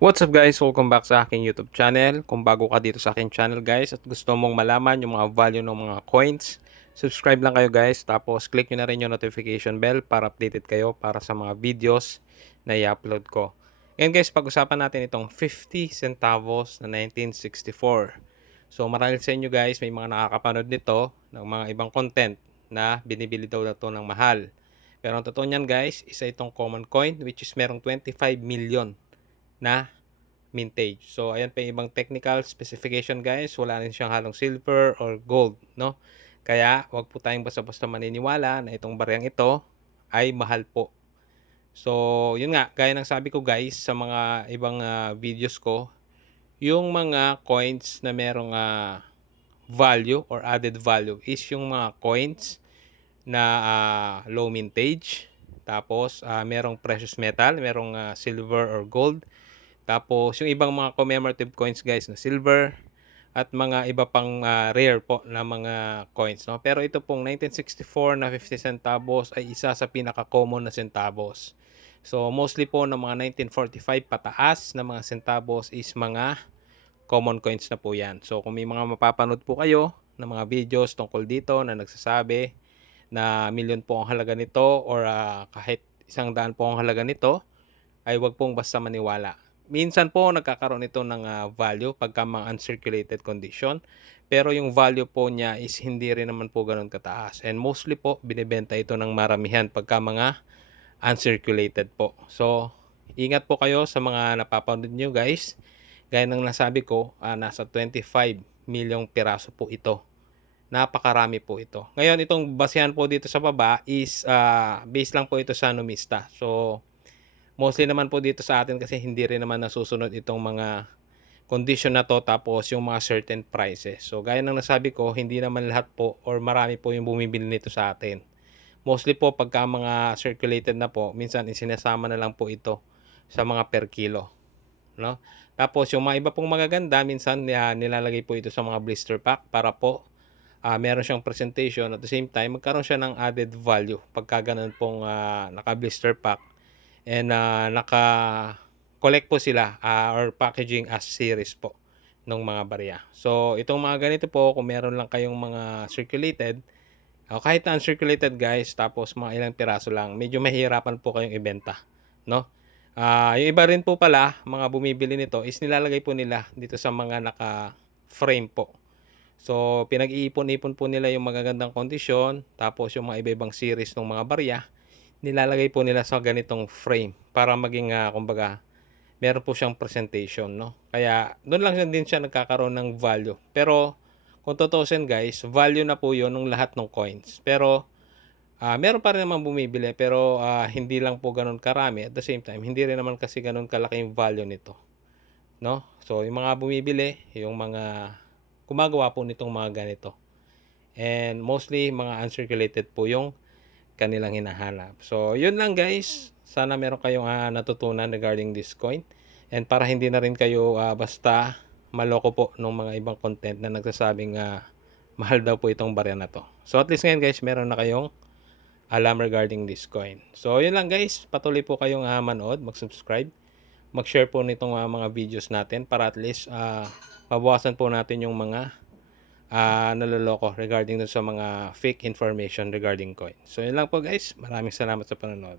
What's up guys? Welcome back sa aking YouTube channel. Kung bago ka dito sa aking channel guys at gusto mong malaman yung mga value ng mga coins, subscribe lang kayo guys. Tapos click nyo na rin yung notification bell para updated kayo para sa mga videos na i-upload ko. Ngayon guys, pag-usapan natin itong 50 centavos na 1964. So marahil sa inyo guys, may mga nakakapanood nito ng mga ibang content na binibili daw na to ng mahal. Pero ang totoo niyan guys, isa itong common coin which is merong 25 million na mintage. So, ayan pa yung ibang technical specification guys. Wala rin siyang halong silver or gold, no? Kaya, wag po tayong basta-basta maniniwala na itong bariyang ito ay mahal po. So, yun nga, gaya ng sabi ko guys sa mga ibang videos ko, yung mga coins na merong value or added value is yung mga coins na low mintage. Tapos, merong precious metal, merong silver or gold. Tapos, yung ibang mga commemorative coins guys na silver at mga iba pang rare po na mga coins. No? Pero ito pong 1964 na 50 centavos ay isa sa pinaka-common na centavos. So, mostly po ng mga 1945 pataas na mga centavos is mga common coins na po yan. So, kung may mga mapapanood po kayo ng mga videos tungkol dito na nagsasabi na milyon po ang halaga nito or kahit 100 po ang halaga nito, ay wag pong basta maniwala. Minsan po nagkakaroon ito ng value pagka mga uncirculated condition. Pero yung value po niya is hindi rin naman po ganoon kataas. And mostly po binebenta ito ng maramihan pagka mga uncirculated po. So, ingat po kayo sa mga napapanood nyo guys. Gaya ng nasabi ko, nasa 25 milyong piraso po ito. Napakarami po ito. Ngayon, itong basehan po dito sa baba is base lang po ito sa numista. So, mostly naman po dito sa atin kasi hindi rin naman nasusunod itong mga condition na to tapos yung mga certain prices. So gaya ng nasabi ko, hindi naman lahat po or marami po yung bumibili nito sa atin. Mostly po pagka mga circulated na po, minsan isinasama na lang po ito sa mga per kilo, no? Tapos yung mga iba pong magaganda, minsan nilalagay po ito sa mga blister pack para po meron siyang presentation at the same time magkaroon siya ng added value pagka ganun pong naka blister pack and naka-collect po sila or packaging as series po ng mga barya. So, itong mga ganito po, kung meron lang kayong mga circulated, o kahit uncirculated guys, tapos mga ilang piraso lang, medyo mahirapan po kayong ibenta, no? Yung iba rin po pala, mga bumibili nito, is nilalagay po nila dito sa mga naka-frame po. So, pinag-iipon-ipon po nila yung magagandang kondisyon, tapos yung mga iba-ibang series ng mga barya, nilalagay po nila sa ganitong frame para maging kumbaga meron po siyang presentation, no? Kaya doon lang din siya nagkakaroon ng value. Pero kung tutuusin guys, value na po 'yon ng lahat ng coins. Pero meron pa rin naman bumibili pero hindi lang po ganoon karami. At the same time, hindi rin naman kasi ganoon kalaki yung value nito, no? So yung mga bumibili, yung mga gumagawa po nitong mga ganito. And mostly mga uncirculated po yung kanilang hinahanap. So, yun lang guys. Sana meron kayong natutunan regarding this coin. And para hindi na rin kayo basta maloko po ng mga ibang content na nagsasabing mahal daw po itong barya na to. So, at least ngayon guys, meron na kayong alam regarding this coin. So, yun lang guys. Patuloy po kayong manood, mag-subscribe, mag-share po nitong mga videos natin para at least mabawasan po natin yung mga naloloko regarding dun sa mga fake information regarding coin. So, yun lang po guys. Maraming salamat sa panonood.